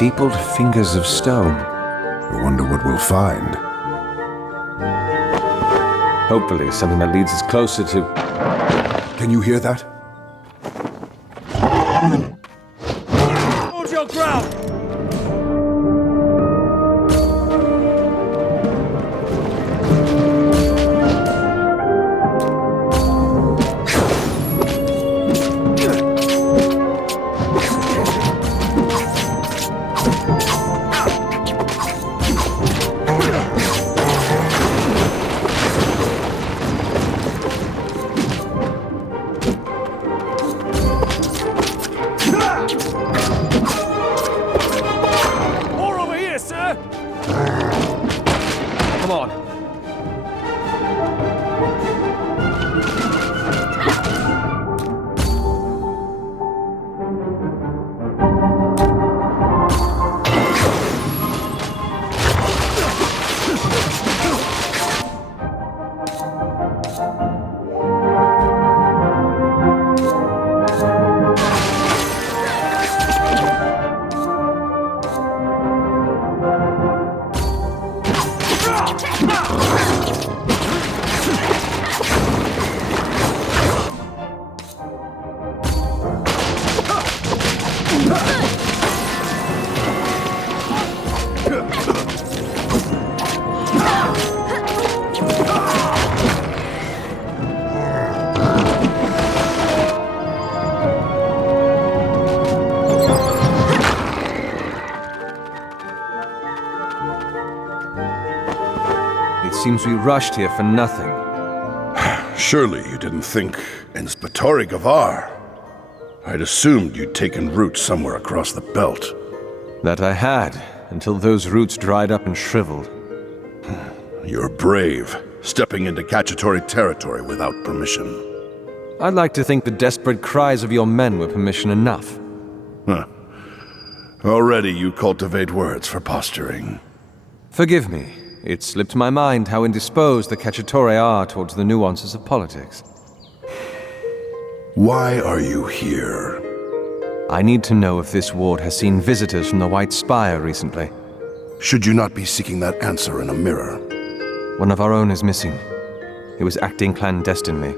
steepled fingers of stone. I wonder what we'll find. Hopefully something that leads us closer to... Can you hear that? Hold your ground! Come on. It seems we rushed here for nothing. Surely you didn't think in Spatori Gavar. I'd assumed you'd taken root somewhere across the belt. That I had, until those roots dried up and shriveled. You're brave, stepping into Cacciatore territory without permission. I'd like to think the desperate cries of your men were permission enough. Huh. Already you cultivate words for posturing. Forgive me. It slipped my mind how indisposed the Cacciatore are towards the nuances of politics. Why are you here? I need to know if this ward has seen visitors from the White Spire recently. Should you not be seeking that answer in a mirror? One of our own is missing. He was acting clandestinely.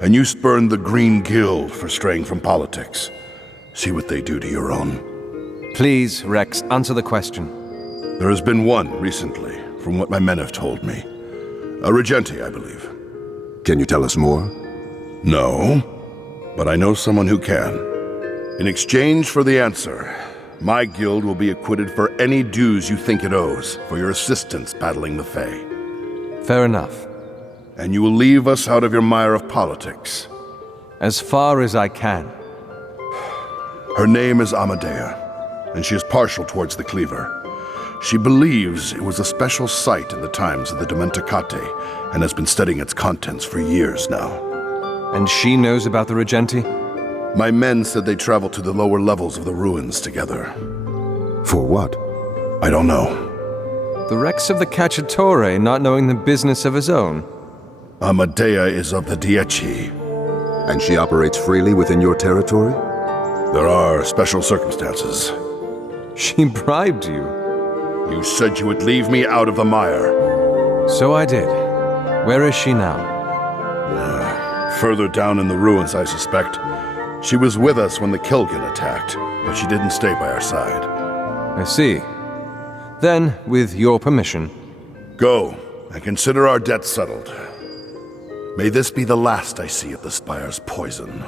And you spurned the Green Guild for straying from politics. See what they do to your own. Please, Rex, answer the question. There has been one recently, from what my men have told me. A Regenti, I believe. Can you tell us more? No, but I know someone who can. In exchange for the answer, my guild will be acquitted for any dues you think it owes for your assistance battling the Fae. Fair enough. And you will leave us out of your mire of politics. As far as I can. Her name is Amadea, and she is partial towards the Cleaver. She believes it was a special site in the times of the Dementicate, and has been studying its contents for years now. And she knows about the Regenti? My men said they traveled to the lower levels of the ruins together. For what? I don't know. The Rex of the Cacciatore not knowing the business of his own? Amadea is of the Dieci. And she operates freely within your territory? There are special circumstances. She bribed you. You said you would leave me out of the mire. So I did. Where is she now? Further down in the ruins, I suspect. She was with us when the Kilgan attacked, but she didn't stay by our side. I see. Then, with your permission... Go, and consider our debt settled. May this be the last I see of the Spire's poison.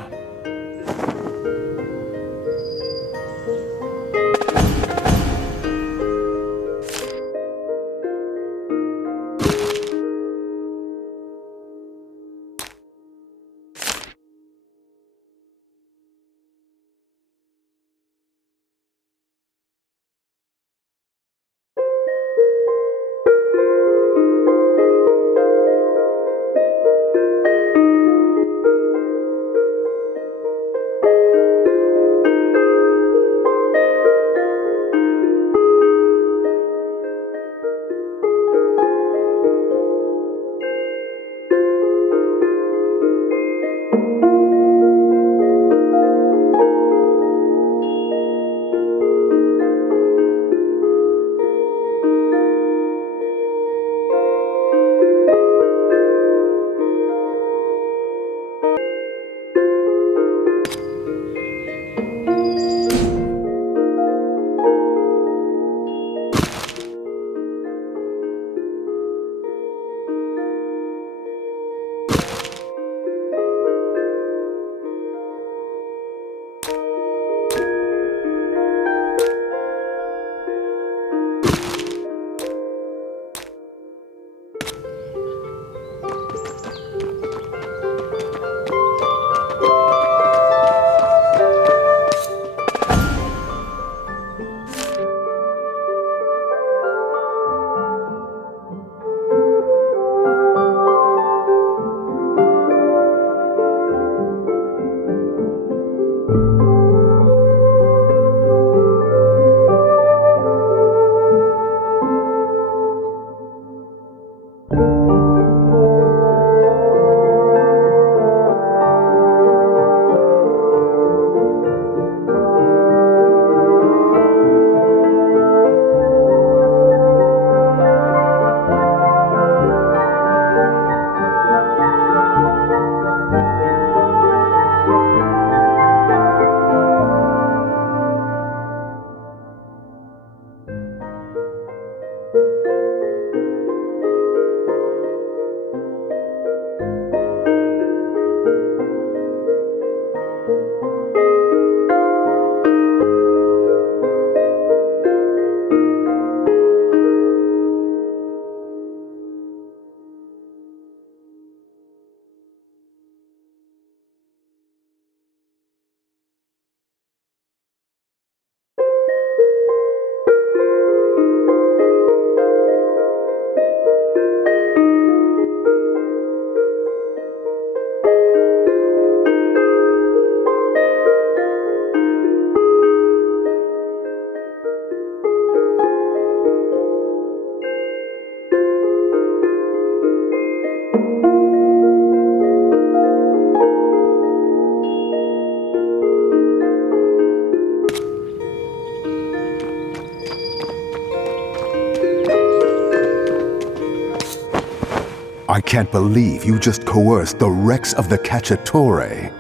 can't believe you just coerced the Rex of the Cacciatore.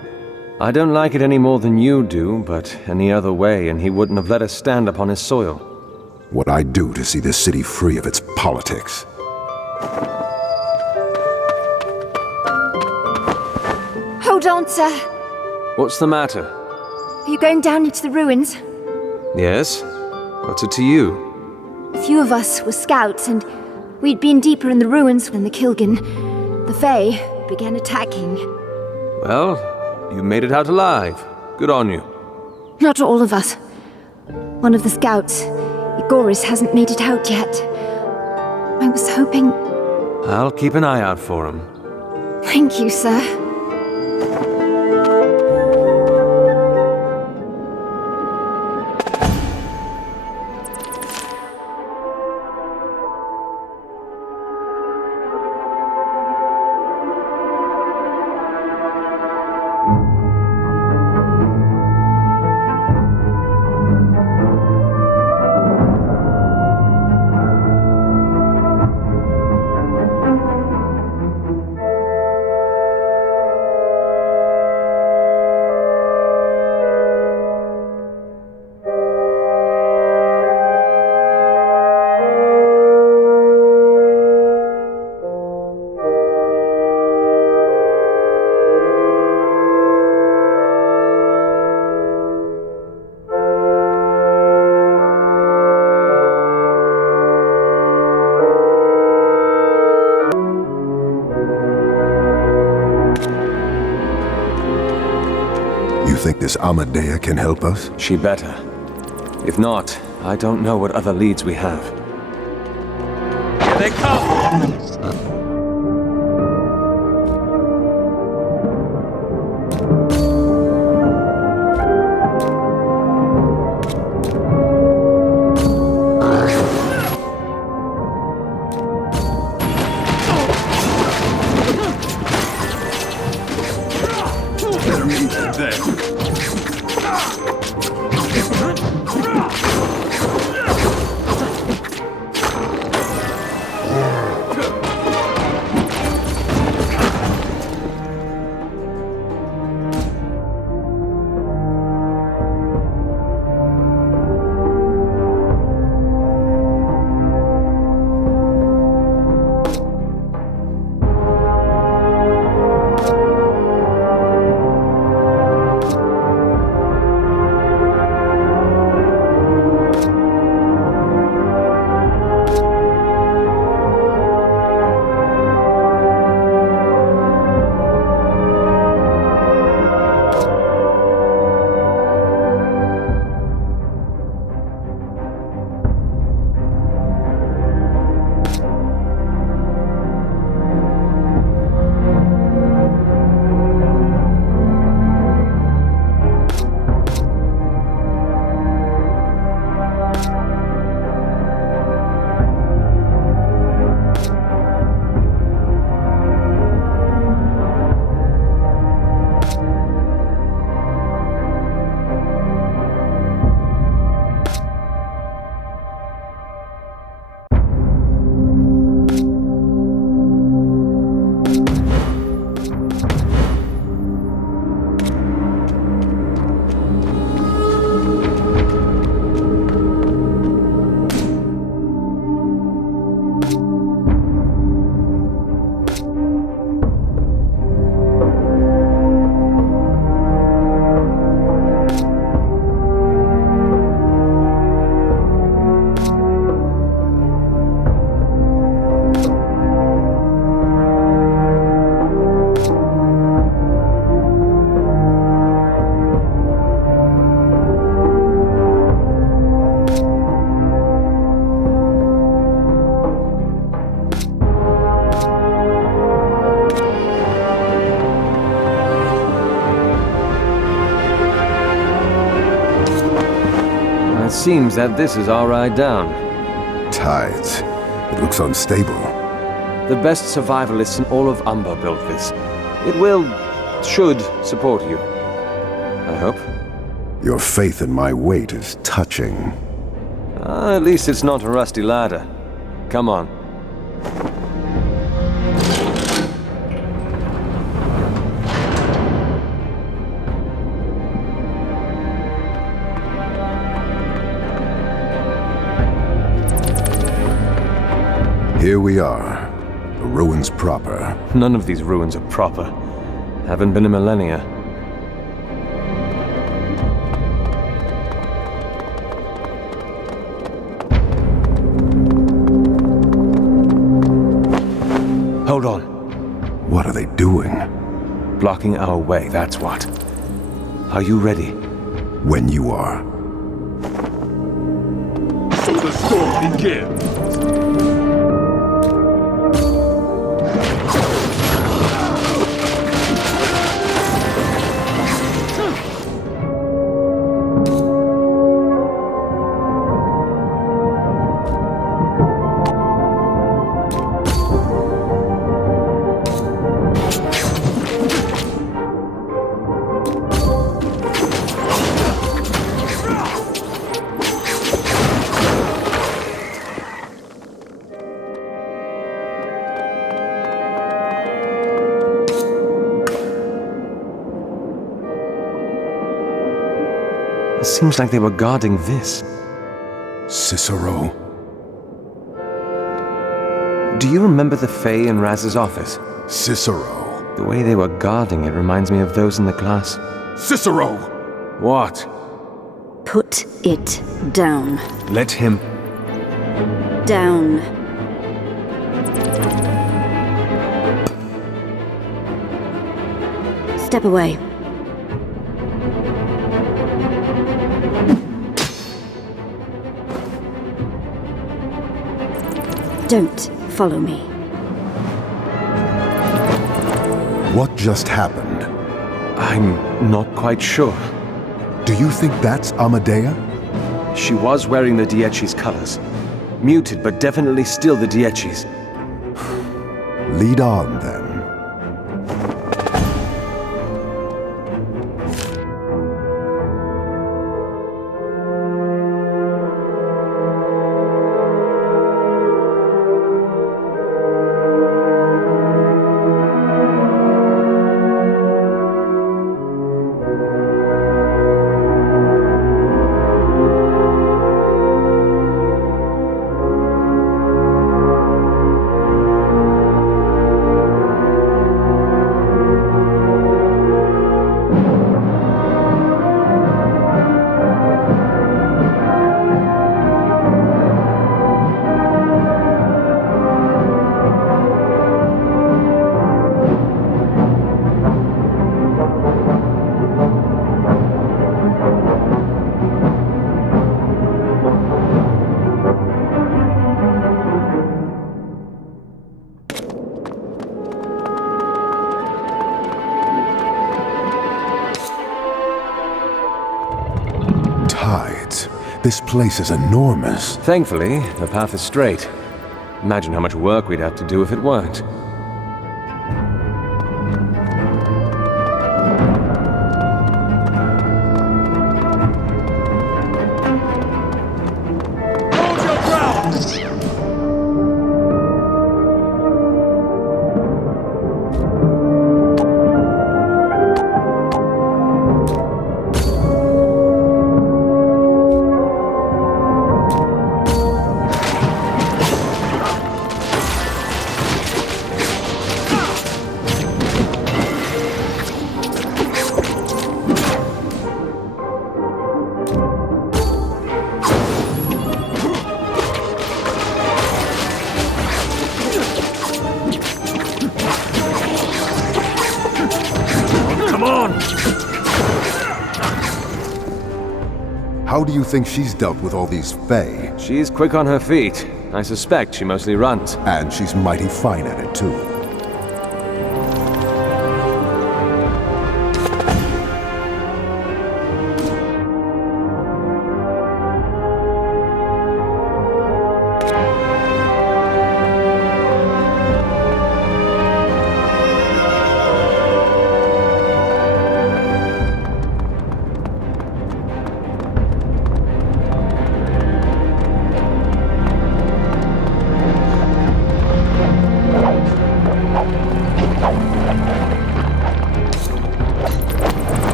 I don't like it any more than you do, but any other way and he wouldn't have let us stand upon his soil. What I'd do to see this city free of its politics. Hold on, sir. What's the matter? Are you going down into the ruins? Yes? What's it to you? A few of us were scouts, and we'd been deeper in the ruins when the Kilgan, the Fae, began attacking. Well, you made it out alive. Good on you. Not all of us. One of the scouts, Igoris, hasn't made it out yet. I was hoping... I'll keep an eye out for him. Thank you, sir. You think this Amadea can help us? She better. If not, I don't know what other leads we have. Here they come! It seems that this is our ride down. Tides. It looks unstable. The best survivalists in all of Umber built this. It should support you. I hope. Your faith in my weight is touching. At least it's not a rusty ladder. Come on. here we are. The ruins proper. None of these ruins are proper. Haven't been in millennia. Hold on. What are they doing? Blocking our way, that's what. Are you ready? When you are. So the storm begins. It seems like they were guarding this. Cicero. Do you remember the Fae in Raz's office? Cicero. The way they were guarding it reminds me of those in the class. Cicero! What? Put it down. Let him... Down. Step away. Don't follow me. What just happened? I'm not quite sure. Do you think that's Amadea? She was wearing the Dieci's colors. Muted, but definitely still the Dieci's. Lead on, then. This place is enormous. Thankfully, the path is straight. Imagine how much work we'd have to do if it weren't. Hold your ground! How do you think she's dealt with all these Fae? She's quick on her feet. I suspect she mostly runs. And she's mighty fine at it, too.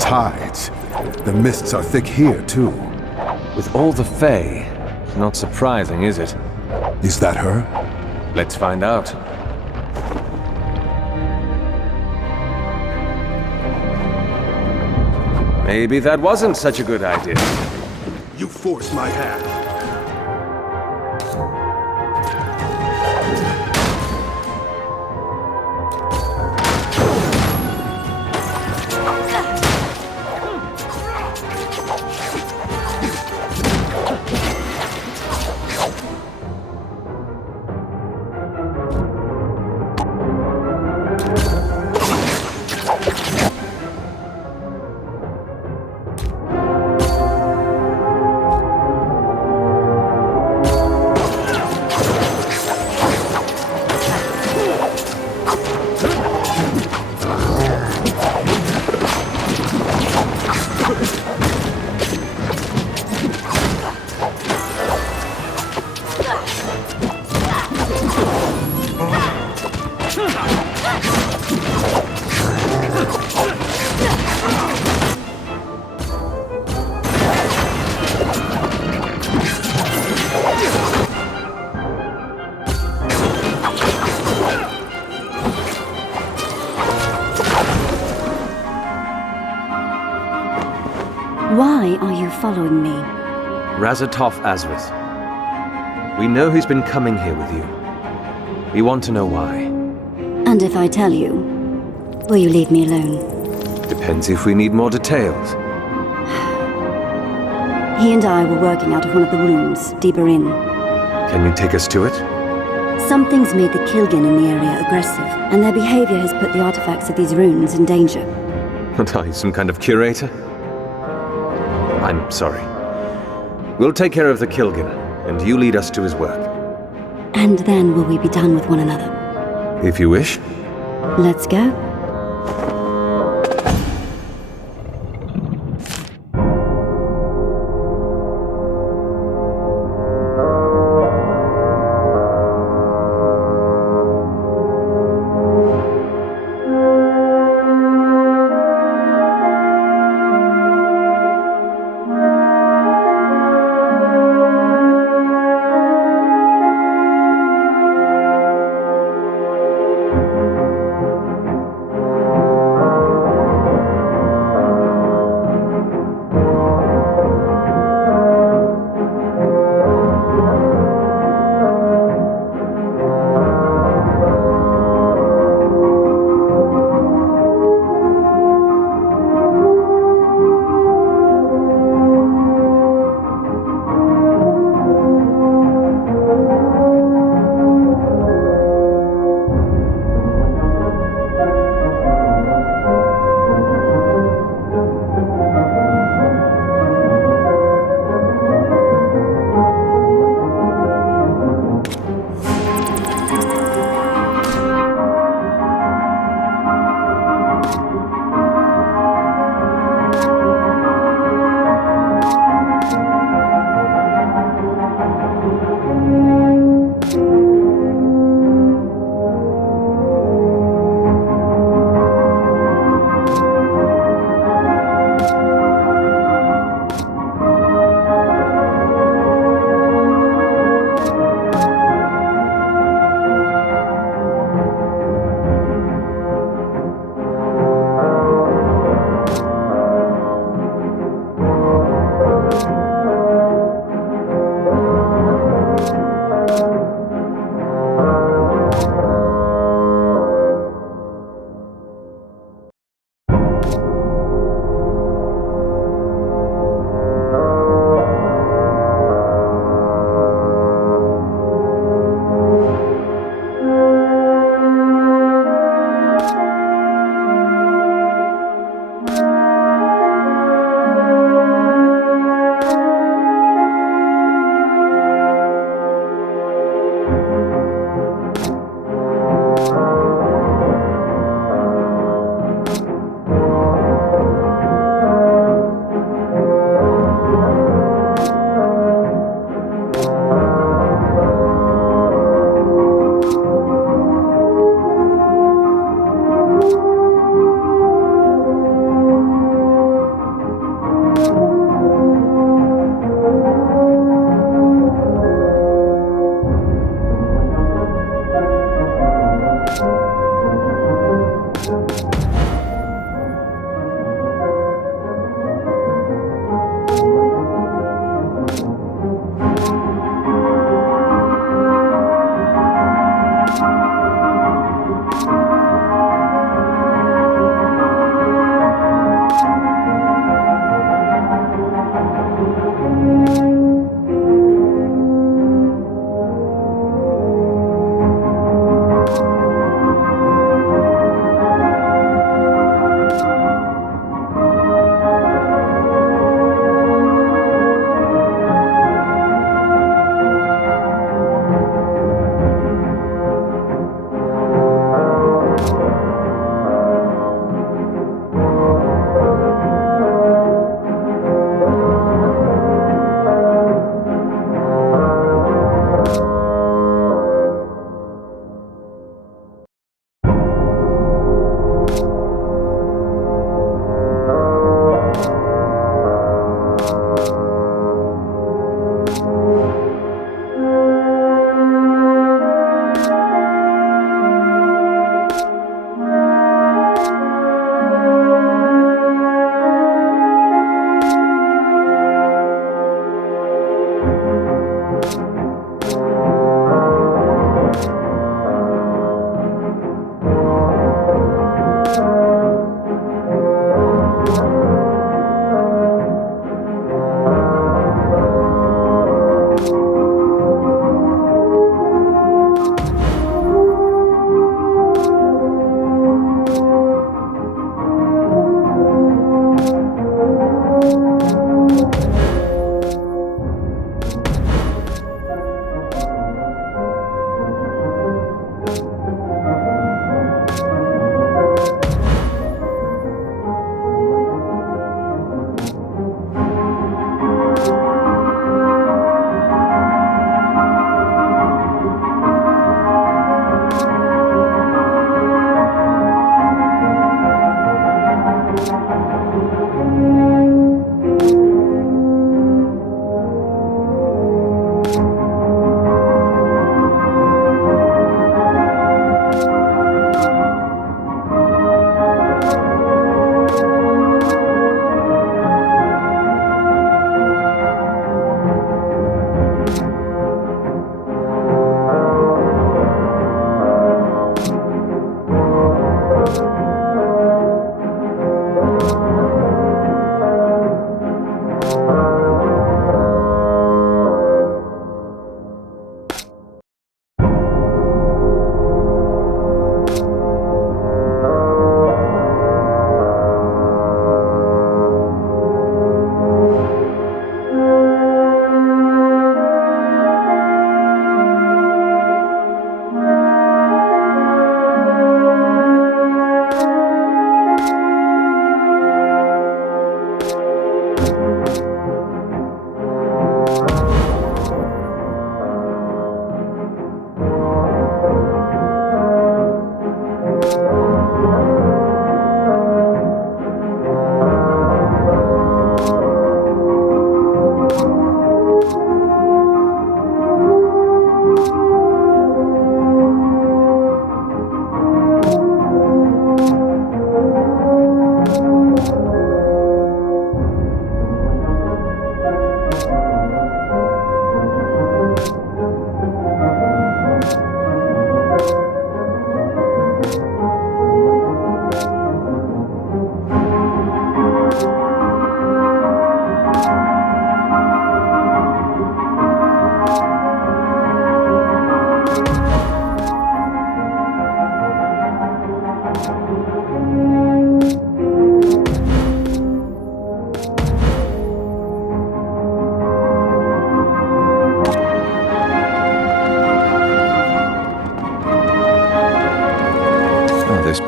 Tides. The mists are thick here, too. With all the Fae, not surprising, is it? Is that her? Let's find out. Maybe that wasn't such a good idea. You forced my hand. Why are you following me? Razatov Azrith. We know he's been coming here with you. We want to know why. And if I tell you, will you leave me alone? Depends if we need more details. He and I were working out of one of the rooms, deeper in. Can you take us to it? Something's made the Kilgin in the area aggressive, and their behavior has put the artifacts of these runes in danger. What are you, some kind of curator? I'm sorry. We'll take care of the Kilgin, and you lead us to his work. And then will we be done with one another? If you wish. Let's go.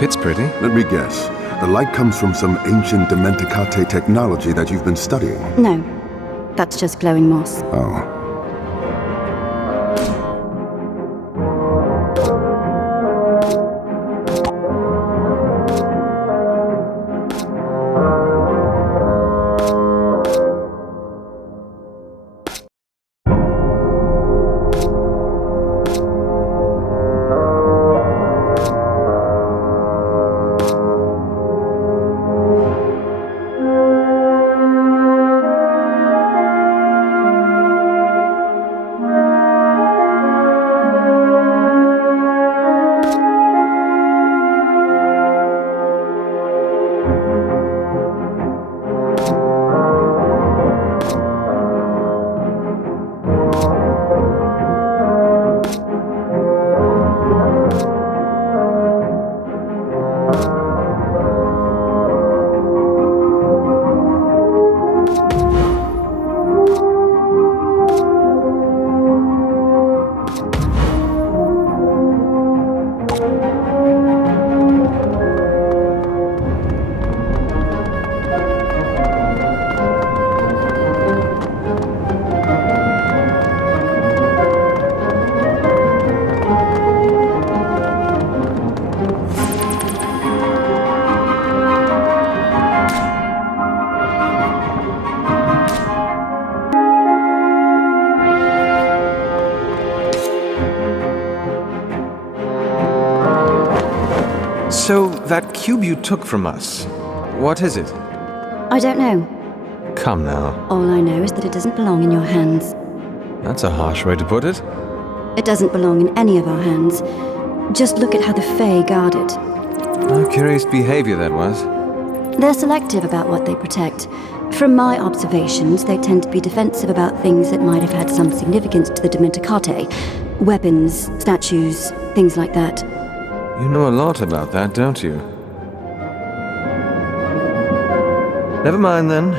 pit's pretty. Let me guess. The light comes from some ancient Dementicate technology that you've been studying. No, that's just glowing moss. Oh. So, that cube you took from us, what is it? I don't know. Come now. All I know is that it doesn't belong in your hands. That's a harsh way to put it. It doesn't belong in any of our hands. Just look at how the Fae guard it. Curious behavior that was. They're selective about what they protect. From my observations, they tend to be defensive about things that might have had some significance to the Dementicate. Weapons, statues, things like that. You know a lot about that, don't you? Never mind then.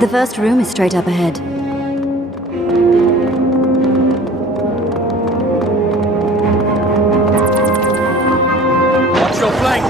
The first room is straight up ahead. Watch your flank!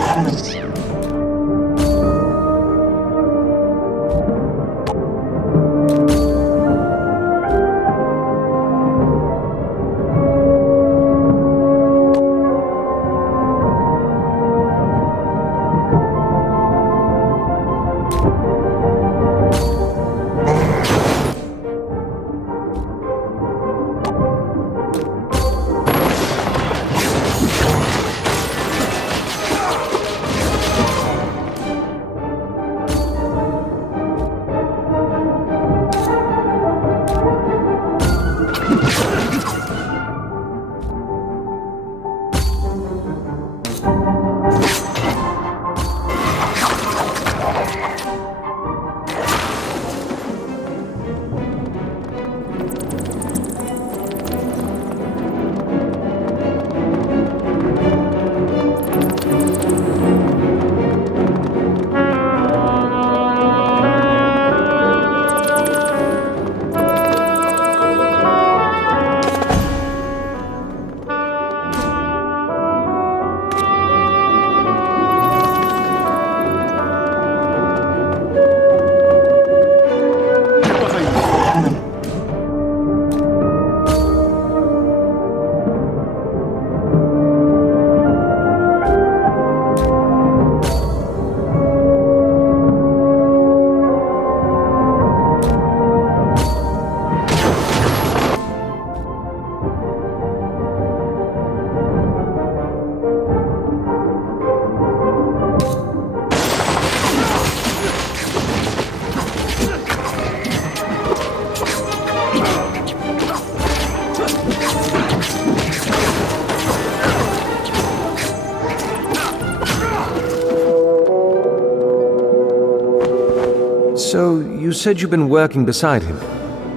So, you said you've been working beside him.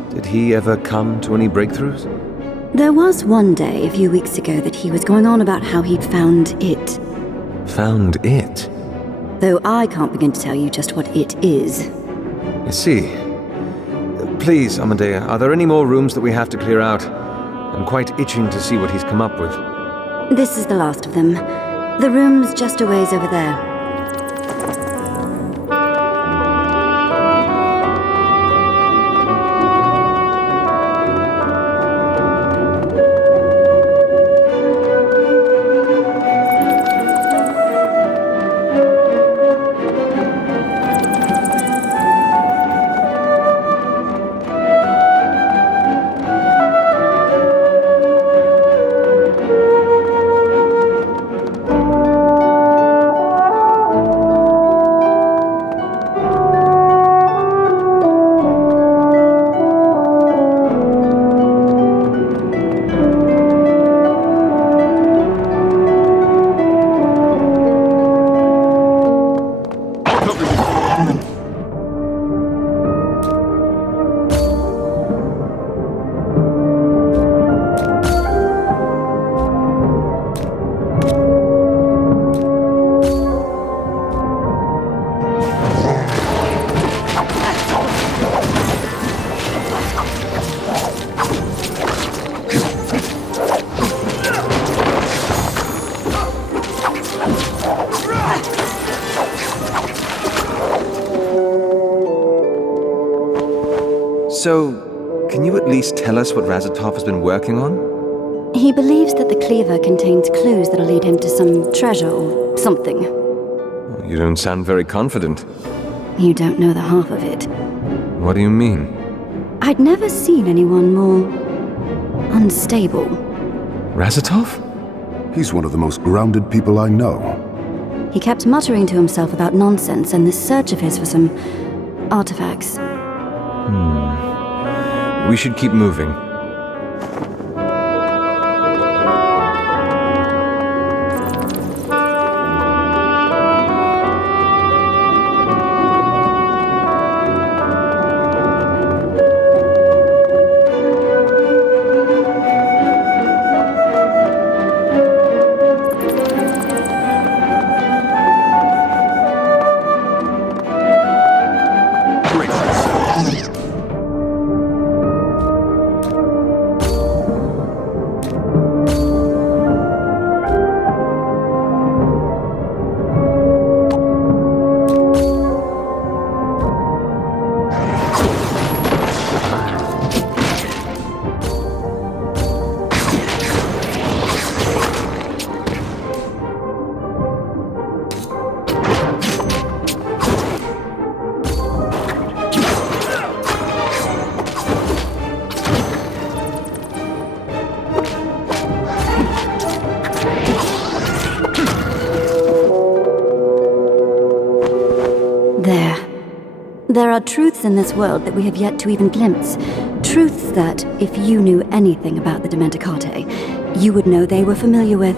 Did he ever come to any breakthroughs? There was one day a few weeks ago that he was going on about how he'd found it. Found it? Though I can't begin to tell you just what it is. I see. Please, Amadea, are there any more rooms that we have to clear out? I'm quite itching to see what he's come up with. This is the last of them. The room's just a ways over there. So, can you at least tell us what Razatov has been working on? He believes that the cleaver contains clues that'll lead him to some treasure or something. You don't sound very confident. You don't know the half of it. What do you mean? I'd never seen anyone more unstable. Razatov? He's one of the most grounded people I know. He kept muttering to himself about nonsense and this search of his for some artifacts. We should keep moving. There are truths in this world that we have yet to even glimpse. Truths that, if you knew anything about the Dementicate, you would know they were familiar with.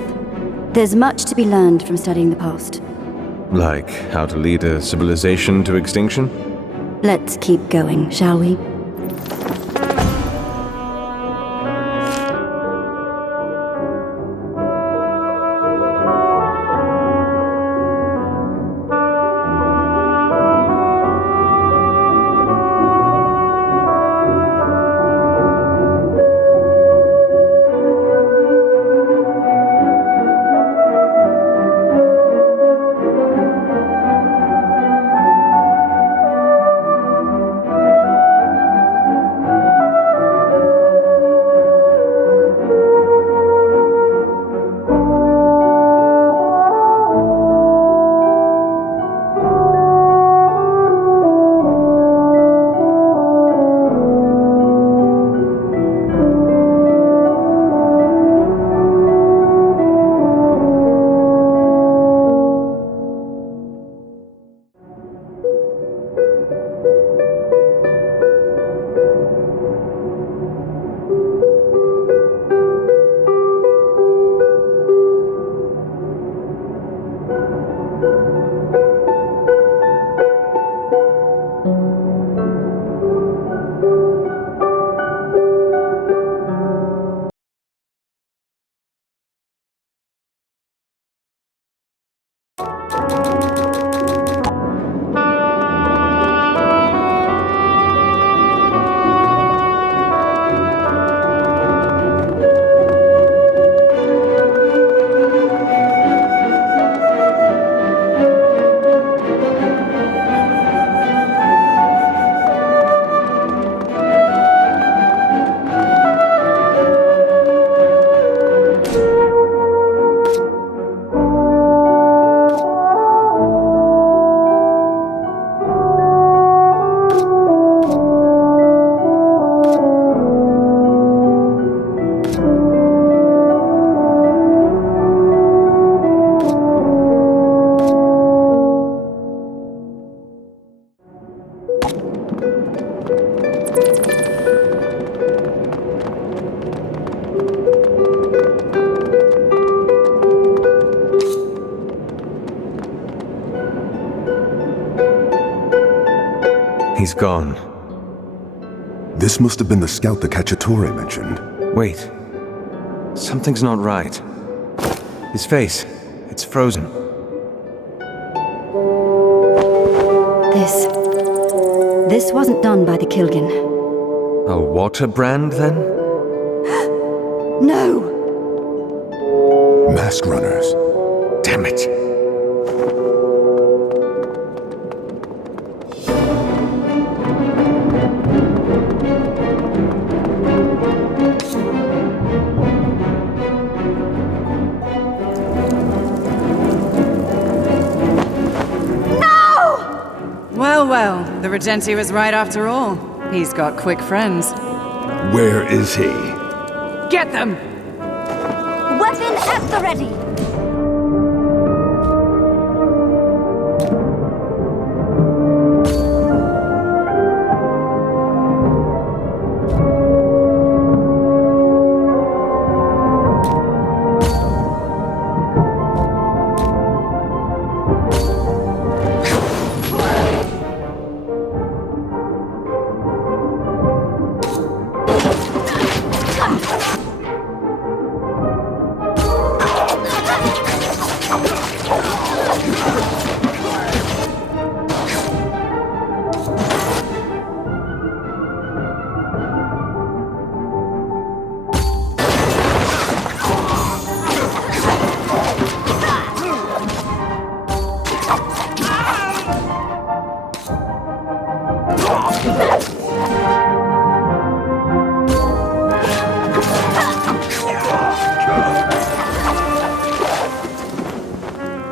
There's much to be learned from studying the past. Like how to lead a civilization to extinction? Let's keep going, shall we? He's gone. This must have been the scout the Cacciatore mentioned. Wait. Something's not right. His face. It's frozen. This wasn't done by the Kilgin. A water brand, then? No! Mask runners. Damn it! Well, the Regenti was right after all. He's got quick friends. Where is he? Get them! Weapon at the ready!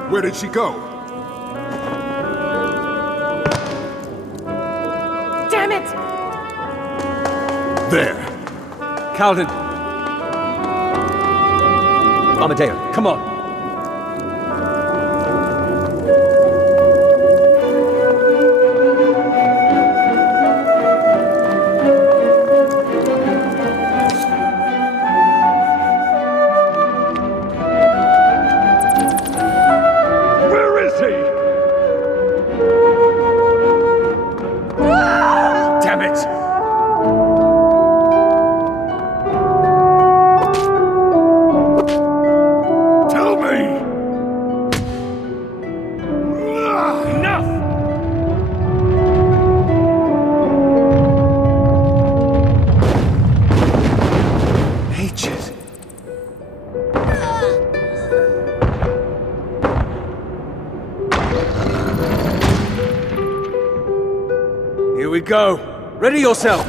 Where did she go? Damn it! There. Calden. Amadeo, come on. Damn it! Tell me! Enough! H's. Here we go. Ready yourself.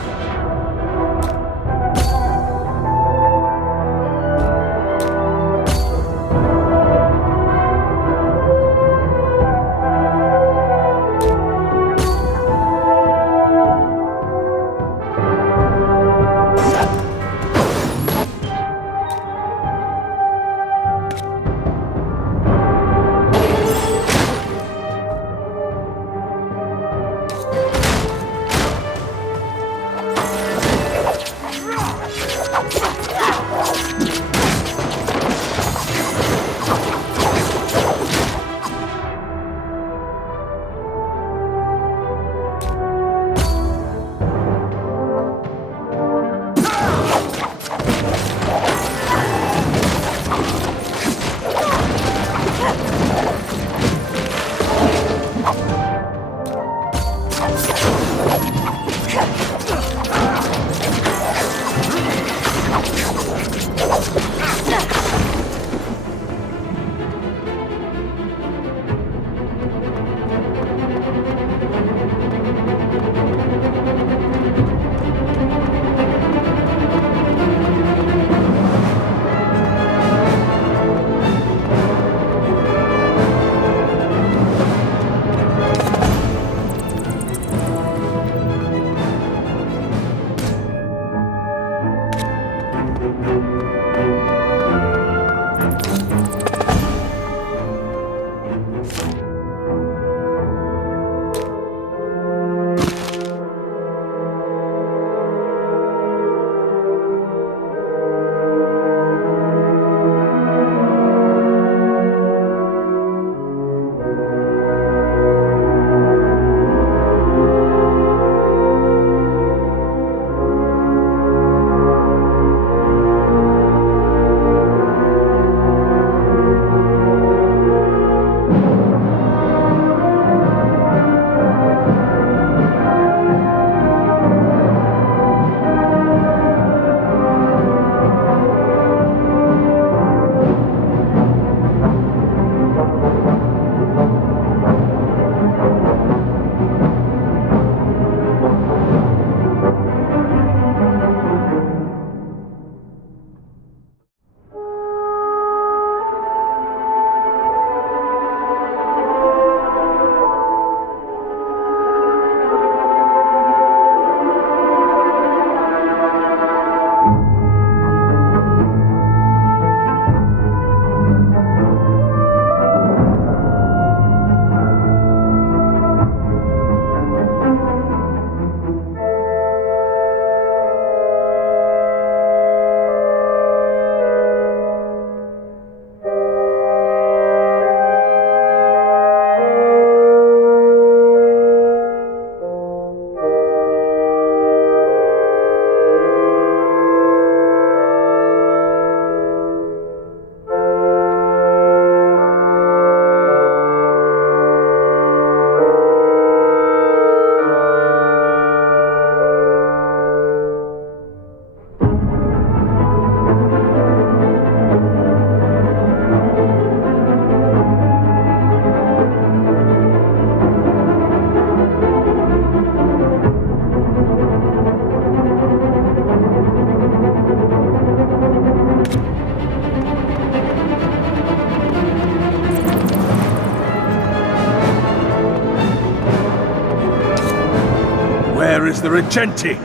Where is the Regenti?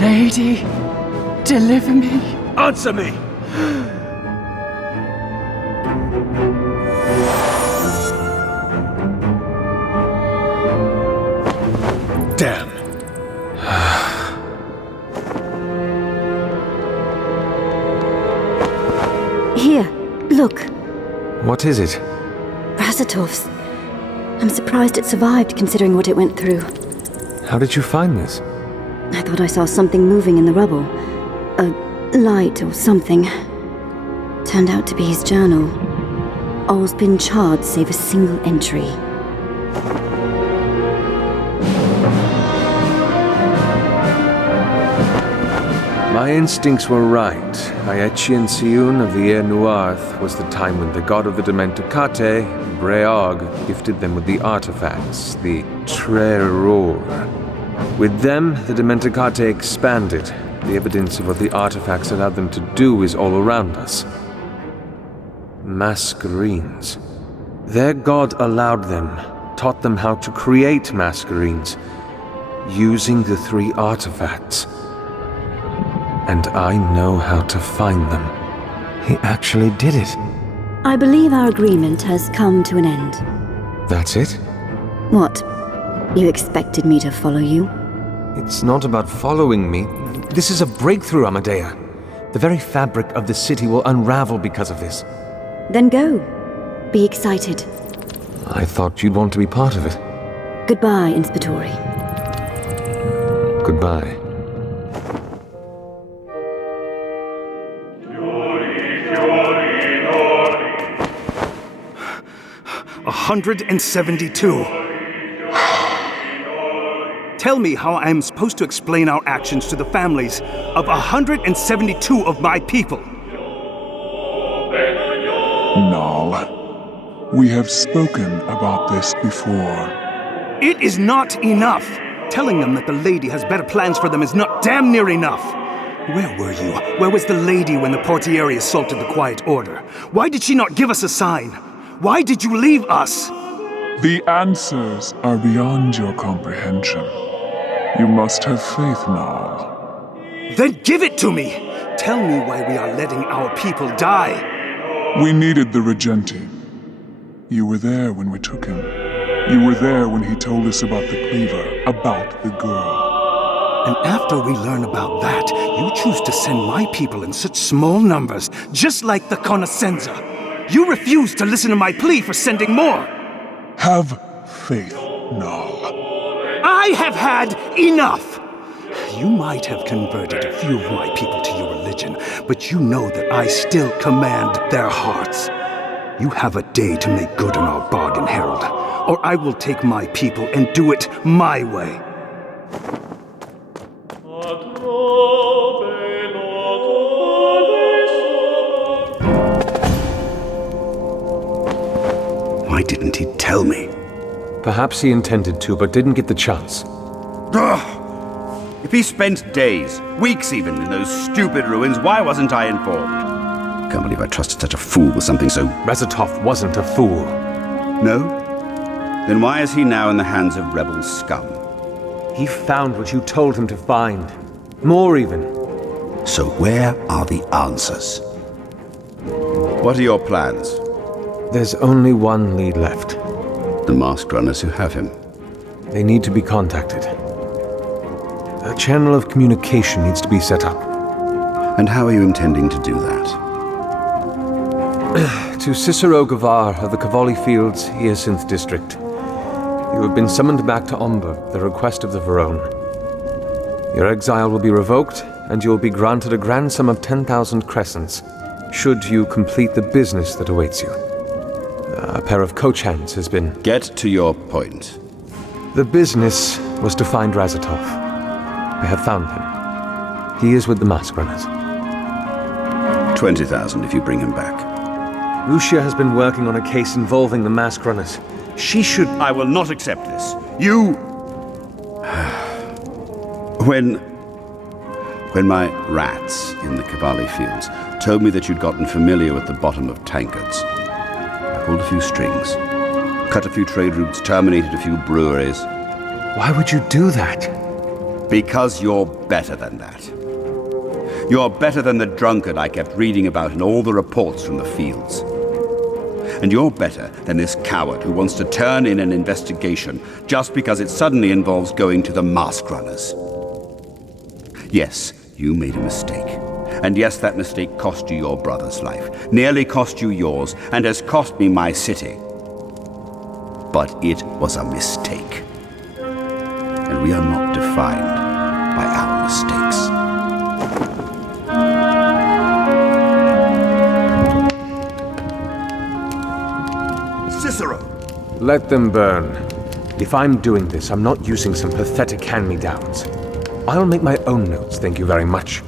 Lady, deliver me. Answer me! Damn. Here, look. What is it? Razatov's. I'm surprised it survived considering what it went through. How did you find this? I thought I saw something moving in the rubble. A light or something. Turned out to be his journal. All's been charred save a single entry. My instincts were right. Aechian Siun of the Air Nuarth was the time when the god of the Dementicate, Breog, gifted them with the artifacts, the Treror. With them, the Dementicate expanded. The evidence of what the artifacts allowed them to do is all around us. Masquerines. Their god allowed them, taught them how to create Masquerines, using the 3 artifacts. And I know how to find them. He actually did it. I believe our agreement has come to an end. That's it? What? You expected me to follow you? It's not about following me. This is a breakthrough, Amadea. The very fabric of the city will unravel because of this. Then go. Be excited. I thought you'd want to be part of it. Goodbye, Inspettori. Goodbye. $172. Tell me how I'm supposed to explain our actions to the families of 172 of my people. Null, we have spoken about this before. It is not enough. Telling them that the lady has better plans for them is not damn near enough. Where were you? Where was the lady when the portieri assaulted the Quiet Order? Why did she not give us a sign? Why did you leave us? The answers are beyond your comprehension. You must have faith, Null. Then give it to me! Tell me why we are letting our people die. We needed the Regenti. You were there when we took him. You were there when he told us about the cleaver, about the girl. And after we learn about that, you choose to send my people in such small numbers, just like the Conoscenza. You refuse to listen to my plea for sending more. Have faith, Null. I have had enough! You might have converted a few of my people to your religion, but you know that I still command their hearts. You have a day to make good on our bargain, Herald, or I will take my people and do it my way. Why didn't he tell me? Perhaps he intended to, but didn't get the chance. Ugh. If he spent days, weeks even, in those stupid ruins, why wasn't I informed? Can't believe I trusted such a fool with something so... Razatov wasn't a fool. No? Then why is he now in the hands of rebel scum? He found what you told him to find. More even. So where are the answers? What are your plans? There's only one lead left. The masked runners who have him. They need to be contacted. A channel of communication needs to be set up. And how are you intending to do that? To Cicero Gavar of the Cavalli Fields, Hyacinth District. You have been summoned back to Omber at the request of the Verone. Your exile will be revoked, and you will be granted a grand sum of 10,000 crescents, should you complete the business that awaits you. A pair of coach hands has been... Get to your point. The business was to find Razatov. I have found him. He is with the Mask Runners. 20,000 if you bring him back. Lucia has been working on a case involving the Mask Runners. She should... I will not accept this. You... When my rats in the Cavalli Fields told me that you'd gotten familiar with the bottom of tankards, I pulled a few strings, cut a few trade routes, terminated a few breweries. Why would you do that? Because you're better than that. You're better than the drunkard I kept reading about in all the reports from the fields. And you're better than this coward who wants to turn in an investigation just because it suddenly involves going to the mask runners. Yes, you made a mistake. And yes, that mistake cost you your brother's life, nearly cost you yours, and has cost me my city. But it was a mistake. And we are not defined by our mistakes. Cicero! Let them burn. If I'm doing this, I'm not using some pathetic hand-me-downs. I'll make my own notes, thank you very much.